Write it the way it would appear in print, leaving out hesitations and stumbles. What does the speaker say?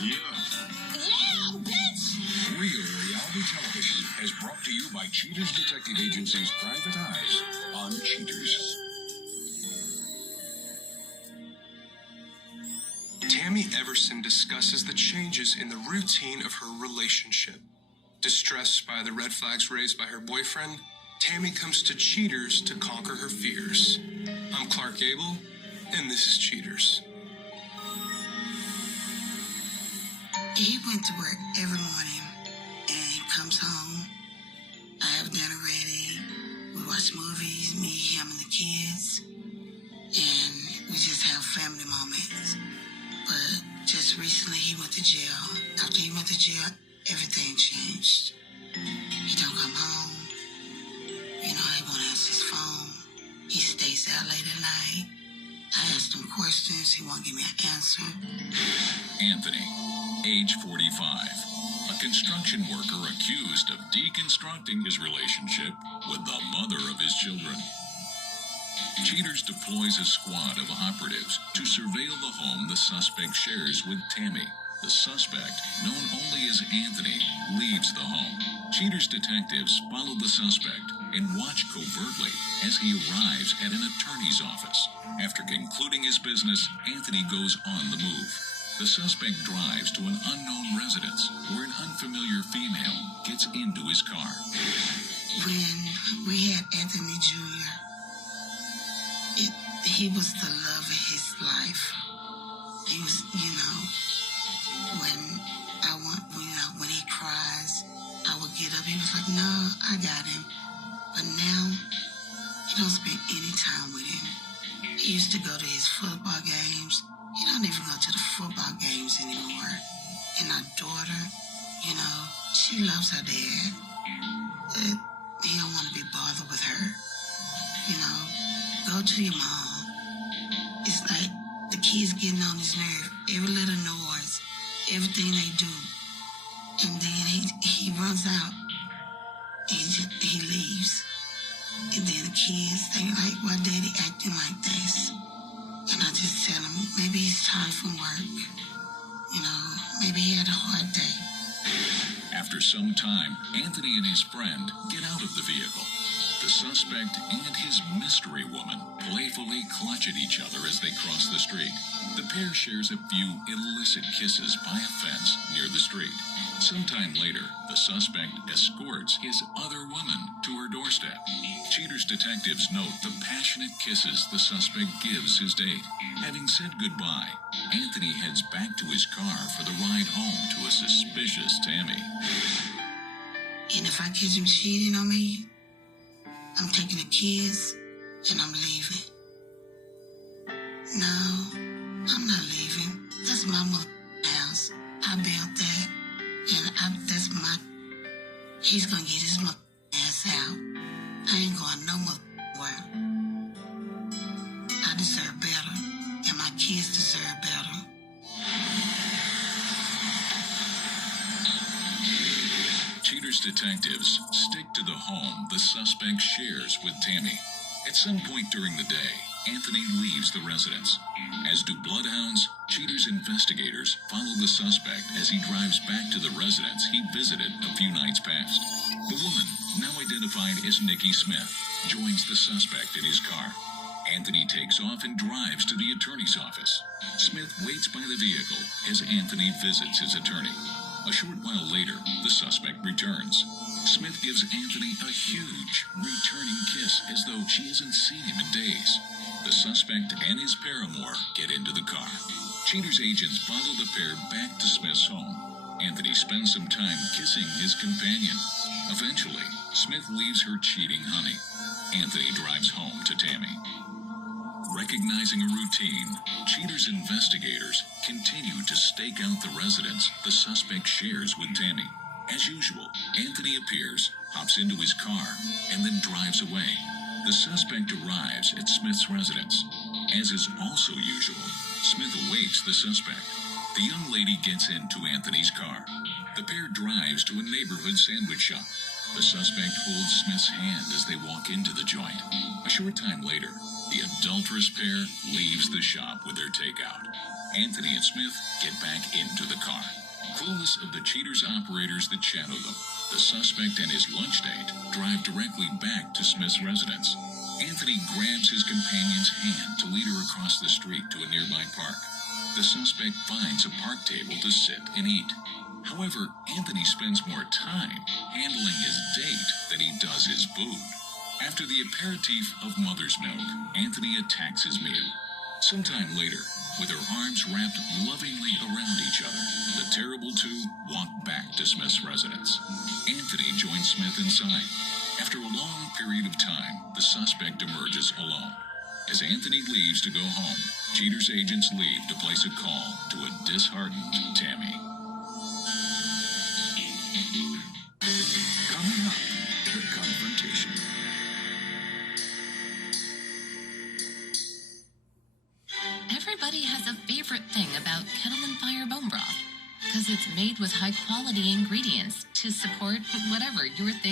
Yeah, bitch! Real reality television is brought to you by Cheaters Detective Agency's Private Eyes on Cheaters. Tammy Everson discusses the changes in the routine of her relationship. Distressed by the red flags raised by her boyfriend, Tammy comes to Cheaters to conquer her fears. I'm Clark Gable, and this is Cheaters. He went to work every morning and he comes home. I have dinner ready. We watch movies, me, him, and the kids. And we just have family moments. But just recently he went to jail. After he went to jail, everything changed. He don't come home. You know, he won't answer his phone. He stays out late at night. I asked him questions. He won't give me an answer. Anthony, age 45, a construction worker accused of deconstructing his relationship with the mother of his children. Cheaters deploys a squad of operatives to surveil the home the suspect shares with Tammy. The suspect, known only as Anthony, leaves the home. Cheaters detectives follow the suspect and watch covertly as he arrives at an attorney's office. After concluding his business, Anthony goes on the move. The suspect drives to an unknown residence where an unfamiliar female gets into his car. When we had Anthony Jr., he was the love of his life. He was, when he cries, I would get up. He was like, no, I got him. But now, he don't spend any time with him. He used to go to his football games. He don't even go to the football games anymore. And our daughter, she loves her dad. But he don't want to be bothered with her. Go to your mom. It's like the kids getting on his nerve. Every little noise, everything they do. And then he runs out. He leaves. And then the kids, they like, why daddy acting like this? And I just tell him, maybe he's tired from work. Maybe he had a hard day. After some time, Anthony and his friend get out of the vehicle. The suspect and his mystery woman playfully clutch at each other as they cross the street. The pair shares a few illicit kisses by a fence near the street. Sometime later, the suspect escorts his other woman to her doorstep. Cheaters detectives note the passionate kisses the suspect gives his date. Having said goodbye, Anthony heads back to his car for the ride home to a suspicious Tammy. And if I catch him cheating on me, I'm taking the kids and I'm leaving. No, I'm not leaving. That's my mother's house. I built that. And that's my... He's gonna get his mother ass out. I ain't going no mother. I deserve better. And my kids deserve better. Cheaters detectives stick to the home the suspect shares with Tammy. At some point during the day, Anthony leaves the residence. As do bloodhounds, Cheaters investigators follow the suspect as he drives back to the residence he visited a few nights past. The woman, now identified as Nikki Smith, joins the suspect in his car. Anthony takes off and drives to the attorney's office. Smith waits by the vehicle as Anthony visits his attorney. A short while later, the suspect returns. Smith gives Anthony a huge, returning kiss as though she hasn't seen him in days. The suspect and his paramour get into the car. Cheaters agents follow the pair back to Smith's home. Anthony spends some time kissing his companion. Eventually, Smith leaves her cheating honey. Anthony drives home to Tammy. Recognizing a routine, Cheaters investigators continue to stake out the residence the suspect shares with Tammy. As usual, Anthony appears, hops into his car, and then drives away. The suspect arrives at Smith's residence. As is also usual, Smith awaits the suspect. The young lady gets into Anthony's car. The pair drives to a neighborhood sandwich shop. The suspect holds Smith's hand as they walk into the joint. A short time later, the adulterous pair leaves the shop with their takeout. Anthony and Smith get back into the car. Clueless of the cheaters operators that shadow them, the suspect and his lunch date drive directly back to Smith's residence. Anthony grabs his companion's hand to lead her across the street to a nearby park. The suspect finds a park table to sit and eat. However, Anthony spends more time handling his date than he does his food. After the aperitif of mother's milk, Anthony attacks his meal. Sometime later, with their arms wrapped lovingly around each other, the terrible two walk back to Smith's residence. Anthony joins Smith inside. After a long period of time, the suspect emerges alone. As Anthony leaves to go home, Cheaters agents leave to place a call to a disheartened Tammy. Coming up, the confrontation. Everybody has a favorite thing about Kettle and Fire bone broth, because it's made with high-quality ingredients to support whatever your thing